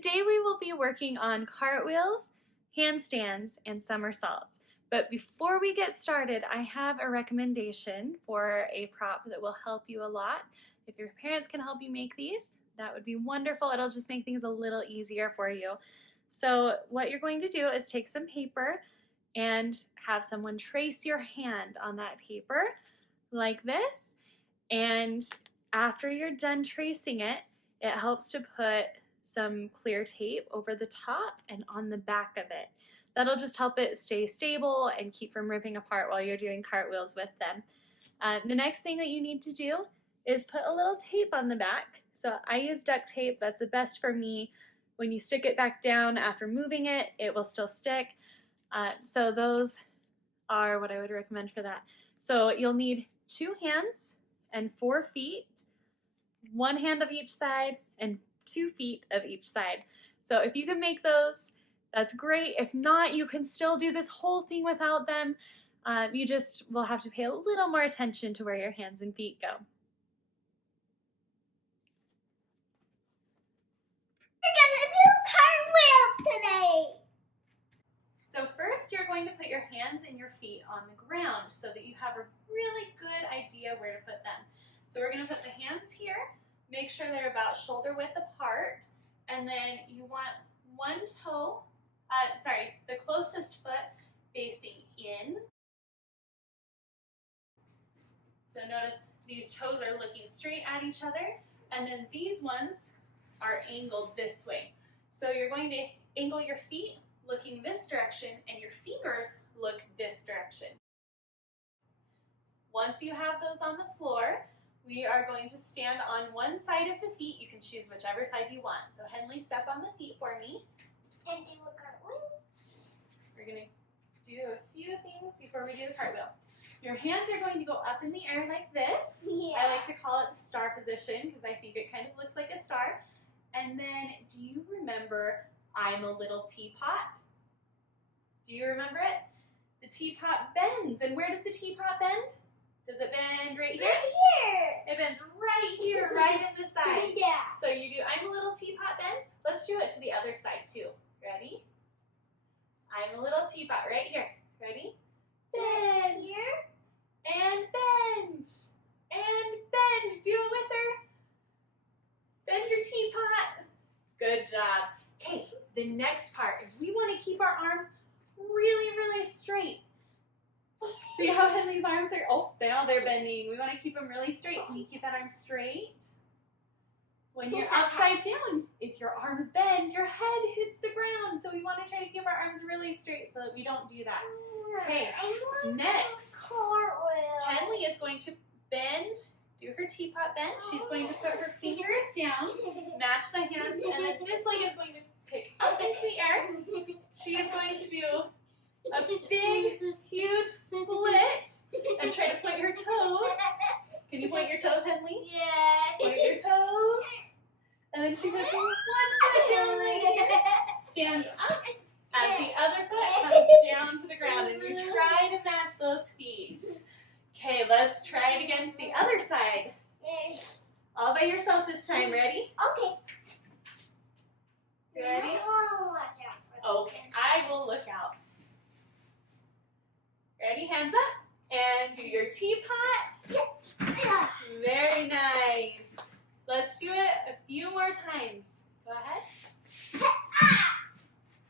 Today we will be working on cartwheels, handstands, and somersaults. But before we get started, I have a recommendation for a prop that will help you a lot. If your parents can help you make these, that would be wonderful. It'll just make things a little easier for you. So what you're going to do is take some paper and have someone trace your hand on that paper like this. And after you're done tracing it, it helps to put some clear tape over the top and on the back of it. That'll just help it stay stable and keep from ripping apart while you're doing cartwheels with them. The next thing that you need to do is put a little tape on the back. So I use duct tape, that's the best for me. When you stick it back down after moving it, it will still stick. So those are what I would recommend for that. So you'll need 2 hands and 4 feet, 1 hand of each side, and 2 feet of each side. So if you can make those, that's great. If not, you can still do this whole thing without them. You just will have to pay a little more attention to where your hands and feet go. We're gonna do cartwheels today. So first you're going to put your hands and your feet on the ground so that you have a really good idea where to put them. So we're going to put the hands here, make sure they're about shoulder width apart, and then you want the closest foot facing in. So notice these toes are looking straight at each other, and then these ones are angled this way. So you're going to angle your feet looking this direction, and your fingers look this direction. Once you have those on the floor, we are going to stand on one side of the feet. You can choose whichever side you want. So Henley, step on the feet for me. And do a cartwheel. We're going to do a few things before we do the cartwheel. Your hands are going to go up in the air like this. Yeah. I like to call it the star position because I think it kind of looks like a star. And then, do you remember I'm a little teapot? Do you remember it? The teapot bends. And where does the teapot bend? Does it bend right here? Right here. It bends right here, right in the side. Yeah. So you do I'm a little teapot bend. Let's do it to the other side too. Ready? I'm a little teapot right here. Ready? Bend. Here. And bend. And bend. Do it with her. Bend your teapot. Good job. Okay, the next part is we want to keep our arms really, really straight. See how Henley's arms are, now they're bending. We want to keep them really straight. Can you keep that arm straight? When you're upside down, if your arms bend, your head hits the ground. So we want to try to keep our arms really straight so that we don't do that. Okay, next, cartwheel. Henley is going to bend, do her teapot bend. She's going to put her fingers down, match the hands, and then this leg is going to pick up into the air. She is going to do a big, huge split and try to point her toes. Can you point your toes, Henley? Yeah. Point your toes. And then she puts one foot down right here, stands up as the other foot comes down to the ground, and you try to match those feet. Okay, let's try it again to the other side. All by yourself this time. Ready? Okay. Ready? Watch out for this. Okay, I will look out. Ready? Hands up. And do your teapot. Very nice. Let's do it a few more times. Go ahead.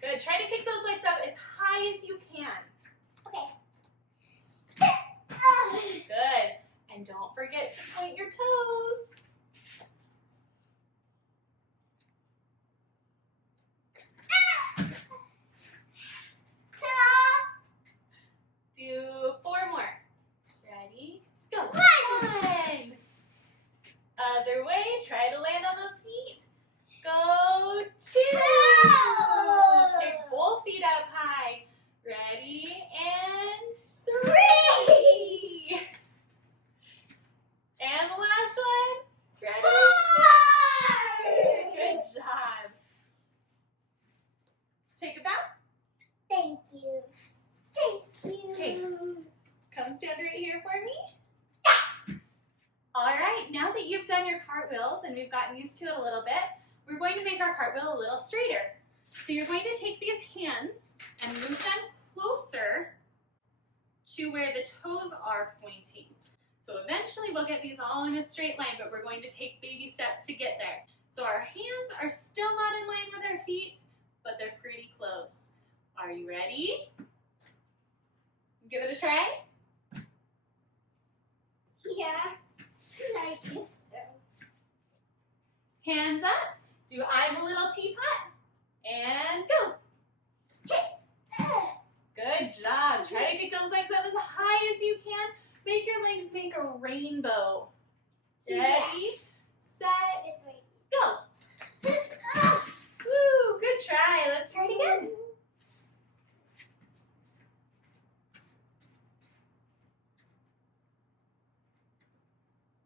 Good. Try to kick those legs up as high as you can. Okay. Good. And don't forget to point your toes. Do 4 more. Ready? Go. 1. Other way. Try to land on those feet. Go. 2. Pick both feet up high. Ready? And 3. And the last one. Ready? 4. Good job. Take a bow. Thank you. Thank you. Okay. Come stand right here for me. All right, now that you've done your cartwheels and we've gotten used to it a little bit, we're going to make our cartwheel a little straighter. So you're going to take these hands and move them closer to where the toes are pointing. So eventually we'll get these all in a straight line, but we're going to take baby steps to get there. So our hands are still not in line with our feet, but they're pretty close. Are you ready? Give it a try. Yeah, I guess so. Hands up. Do I'm a little teapot. And go. Good job. Try to kick those legs up as high as you can. Make your legs make a rainbow. Ready, set, go. Woo, good try. Let's try it again.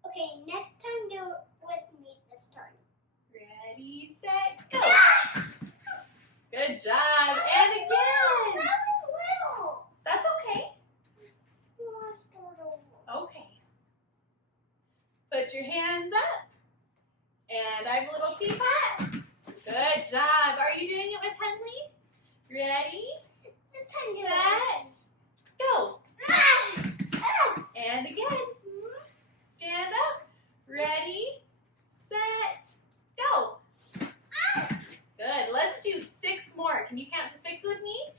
Okay, next time do it with me this time. Ready, set, go. Good job. And again. That was little. That's okay. You want to start over? Okay. Put your hands up. And I'm a little teapot. Good job. Are you doing it with Henley? Ready, This time do it. set, go. And again. Stand up. Ready, set, go. Good. Let's do 6 more. Can you count to 6 with me?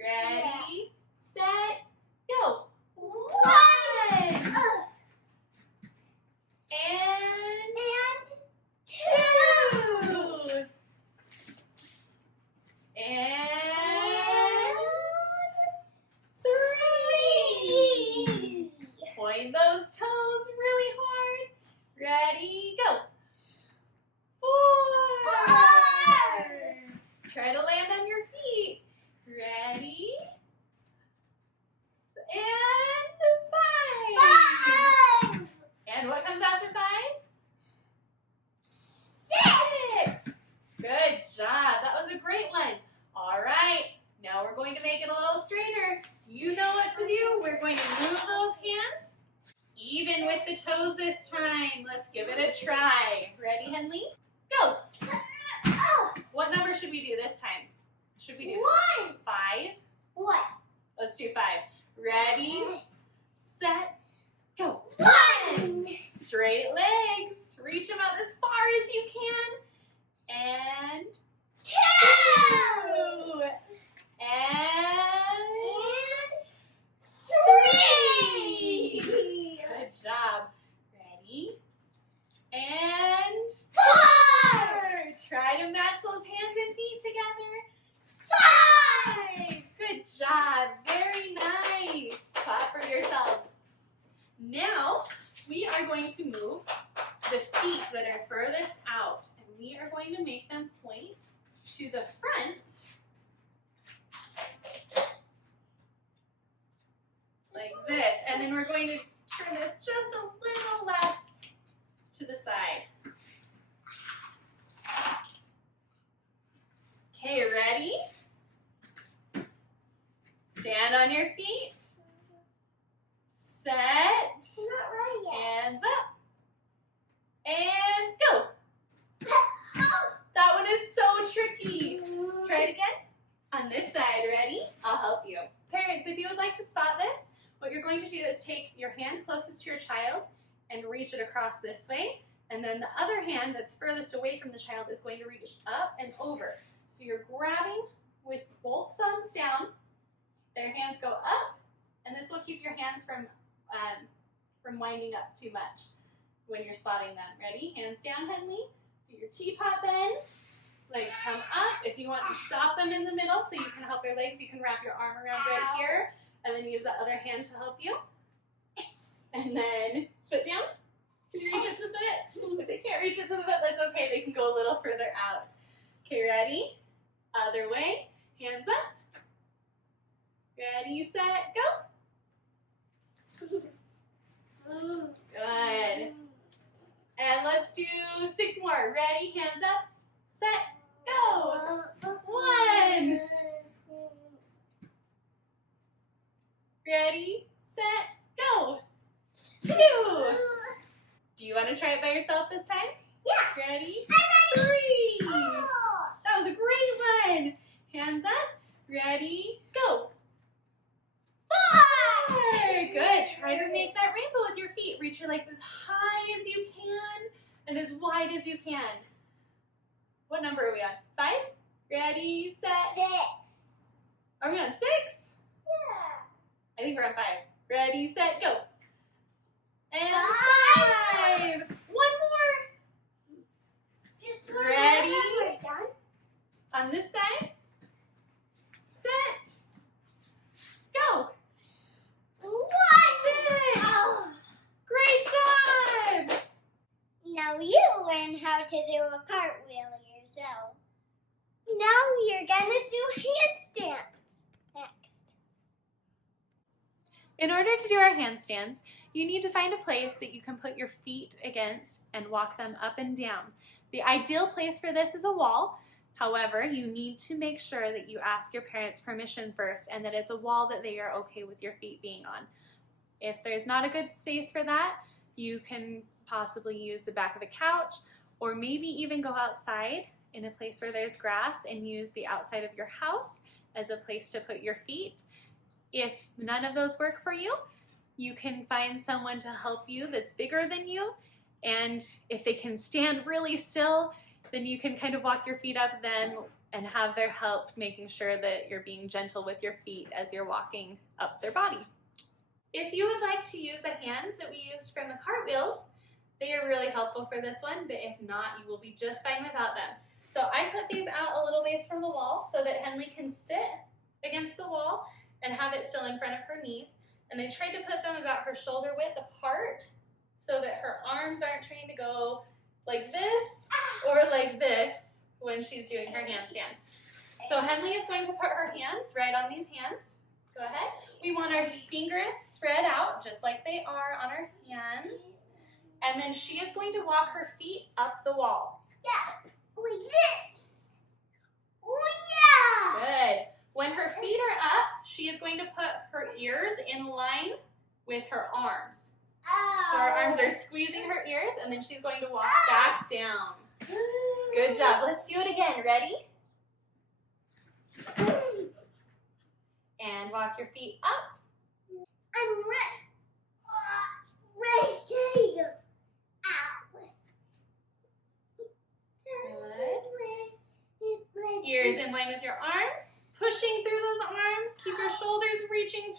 Ready, set, go. 1. And 2. And 3. Point those toes really hard. Ready, go. 4. Try to land on your feet. Ready? And 5. And what comes after 5? 6. Good job. That was a great one. All right. Now we're going to make it a little straighter. You know what to do. We're going to move those hands even with the toes this time. Let's give it a try. Ready, Henley? Go. What number should we do this time? Should we do 1. 5? What? Let's do 5. Ready, set, go. 1. Straight legs. Reach them out as far as you can. And 2. And 3. Good job. Ready? And 4. Try to match those hands and feet together. 5. Good job. Very nice. Clap for yourselves. Now, we are going to move the feet that are furthest out, and we are going to make them point to the front like this, and then we're going to turn this just a little less to the side. Okay, ready? Stand on your feet. Set. I'm not ready yet. Hands up. And go. That one is so tricky. Try it again. On this side, ready? I'll help you. Parents, if you would like to spot this, what you're going to do is take your hand closest to your child and reach it across this way. And then the other hand that's furthest away from the child is going to reach up and over. So you're grabbing with both thumbs down. Their hands go up, and this will keep your hands from winding up too much when you're spotting them. Ready? Hands down, Henley. Do your teapot bend. Legs come up. If you want to stop them in the middle so you can help their legs, you can wrap your arm around right here and then use the other hand to help you. And then foot down. Can you reach it to the foot? If they can't reach it to the foot, that's okay. They can go a little further out. Okay, ready? Other way. Hands up. Ready, set, go. Good. And let's do 6 more. Ready, hands up, set, go. 1. Ready, set, go. 2. Do you want to try it by yourself this time? Yeah. Ready? I'm ready. 3. What number are we on? 5? Ready, set. 6. Are we on 6? Yeah. I think we're on 5. Ready, set, go. And 5. 1 more. Just one Ready? more. We're done. On this side. Set. Go. 1. 6. Oh. Great job. Now you learn how to do a cartwheel yourself. Now you're gonna do handstands next. In order to do our handstands, you need to find a place that you can put your feet against and walk them up and down. The ideal place for this is a wall. However, you need to make sure that you ask your parents' permission first and that it's a wall that they are okay with your feet being on. If there's not a good space for that, you can possibly use the back of a couch or maybe even go outside in a place where there's grass and use the outside of your house as a place to put your feet. If none of those work for you, you can find someone to help you that's bigger than you, and if they can stand really still, then you can kind of walk your feet up then and have their help making sure that you're being gentle with your feet as you're walking up their body. If you would like to use the hands that we used from the cartwheels, they are really helpful for this one, but if not, you will be just fine without them. So I put these out a little ways from the wall so that Henley can sit against the wall and have it still in front of her knees. And I tried to put them about her shoulder width apart so that her arms aren't trying to go like this or like this when she's doing her handstand. So Henley is going to put her hands right on these hands. Go ahead. We want our fingers spread out just like they are on our hands. And then she is going to walk her feet up the wall. Yeah, like this. Oh yeah. Good. When her feet are up, she is going to put her ears in line with her arms. So her arms are squeezing her ears, and then she's going to walk back down. Good job. Let's do it again. Ready? And walk your feet up. I'm ready. Good. Ears in line with your arms. Pushing through those arms. Keep your shoulders reaching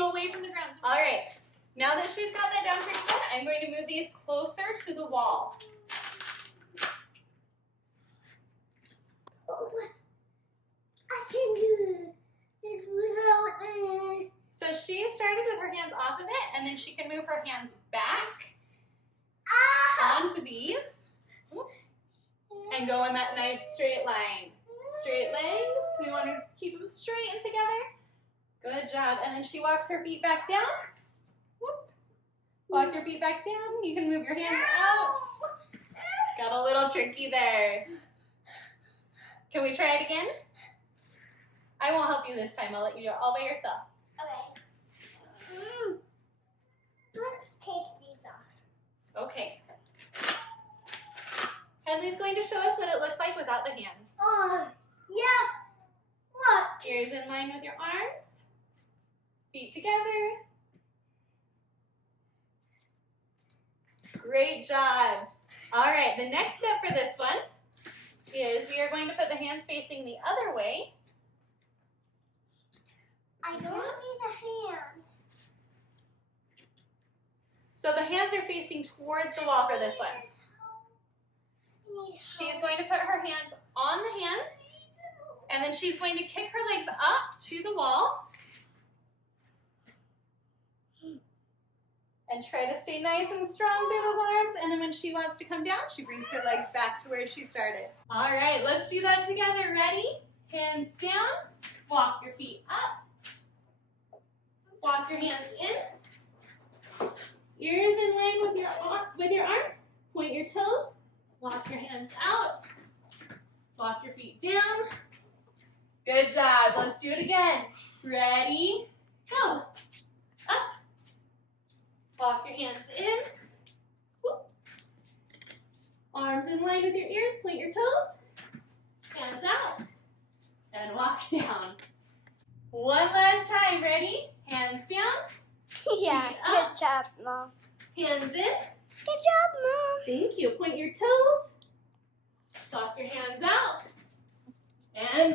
away from the ground. All right. Now that she's got that down pretty good, I'm going to move these closer to the wall. Oh, I can do this without the... So she started with her hands off of it, and then she can move her hands back onto these and go in that nice straight line. Straight legs. We want to keep them straight and together. Good job. And then she walks her feet back down. Walk your feet back down. You can move your hands out. Got a little tricky there. Can we try it again? I won't help you this time. I'll let you do it all by yourself. Okay. Let's take these off. Okay. Henley's going to show us what it looks like without the hands. Oh, yeah. Look. Ears in line with your arms. Feet together. Great job. All right, the next step for this one is we are going to put the hands facing the other way. I don't need the hands. So the hands are facing towards the wall for this one. She's going to put her hands on the hands, and then she's going to kick her legs up to the wall. And try to stay nice and strong through those arms. And then when she wants to come down, she brings her legs back to where she started. All right, let's do that together. Ready? Hands down. Walk your feet up. Walk your hands in. Ears in line with your arms. Point your toes. Walk your hands out. Walk your feet down. Good job. Let's do it again. Ready? Go. Up. Walk your hands in. Whoop. Arms in line with your ears. Point your toes. Hands out. And walk down. One last time. Ready? Hands down. Yeah, Feet good up. job, Mom. Hands in. Good job, Mom. Thank you. Point your toes. Walk your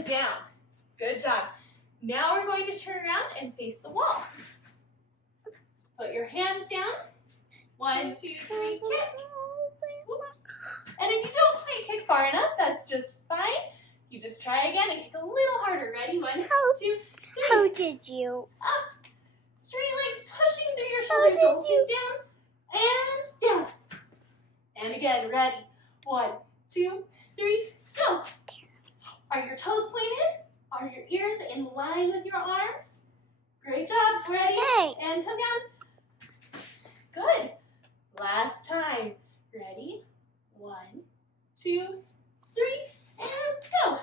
down. Good job. Now we're going to turn around and face the wall. Put your hands down. 1, 2, 3, kick. And if you don't quite kick far enough, that's just fine. You just try again and kick a little harder. Ready? 1, 2, 3. How did you? Up. Straight legs pushing through your shoulders. Don't sink down. And down. And again. Ready? 1, 2, 3, go. Are your toes pointed? Are your ears in line with your arms? Great job. Ready? Hey. And come down. Good. Last time. Ready? 1, 2, 3, and go.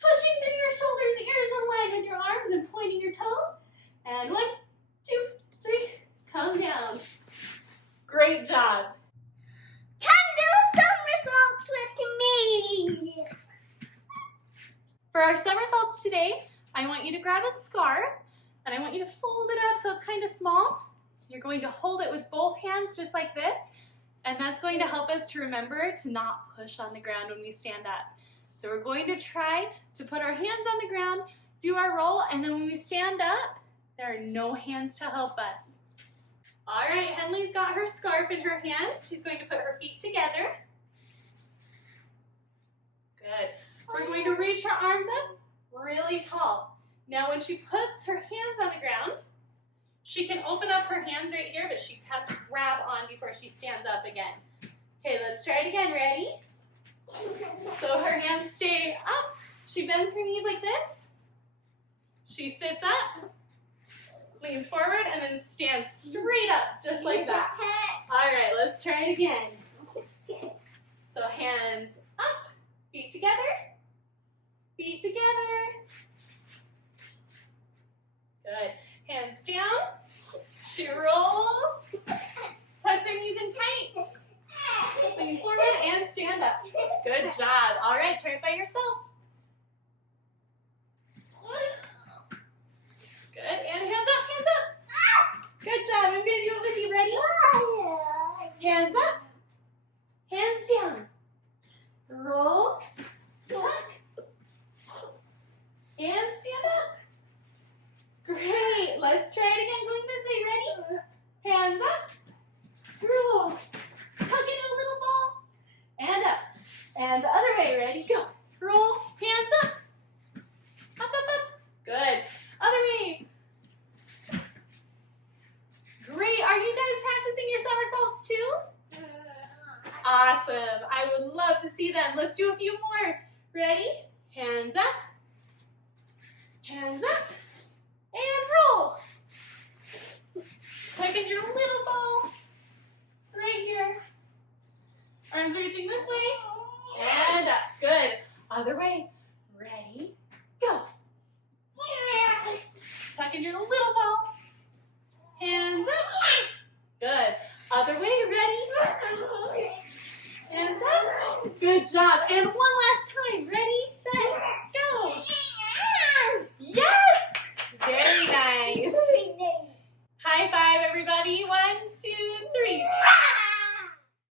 Pushing through your shoulders, ears in line with your arms and pointing your toes. And 1, 2, 3, come down. Great job. Come do somersaults with me. For our somersaults today, I want you to grab a scarf and I want you to fold it up so it's kind of small. You're going to hold it with both hands just like this, and that's going to help us to remember to not push on the ground when we stand up. So we're going to try to put our hands on the ground, do our roll, and then when we stand up, there are no hands to help us. All right, Henley's got her scarf in her hands. She's going to put her feet together. Good. We're going to reach her arms up really tall. Now when she puts her hands on the ground, she can open up her hands right here, but she has to grab on before she stands up again. Okay, let's try it again. Ready? So her hands stay up. She bends her knees like this. She sits up, leans forward, and then stands straight up, just like that. All right, let's try it again. So hands up, feet together, feet together. Good. Hands down. She rolls. Tucks her knees in tight. Lean forward and stand up. Good job. All right, try it by yourself. Good. And hands up, hands up. Good job. I'm going to do it with you. Ready? Hands up. Hands down. Roll. Tuck. And stand up. Great. Let's try it again. Going this way. Ready? Hands up. Roll. Tuck into a little ball. And up. And the other way. Ready? Go. Roll. Hands up. Up, up, up. Good. Other way. Great. Are you guys practicing your somersaults too? Awesome. I would love to see them. Let's do a few more. Ready? Hands up. Hands up. And roll. Tuck in your little ball. Right here. Arms reaching this way. And up. Good. Other way. Ready? Go. Tuck in your little ball. Hands up. Good. Other way. Ready? Hands up. Good job. And one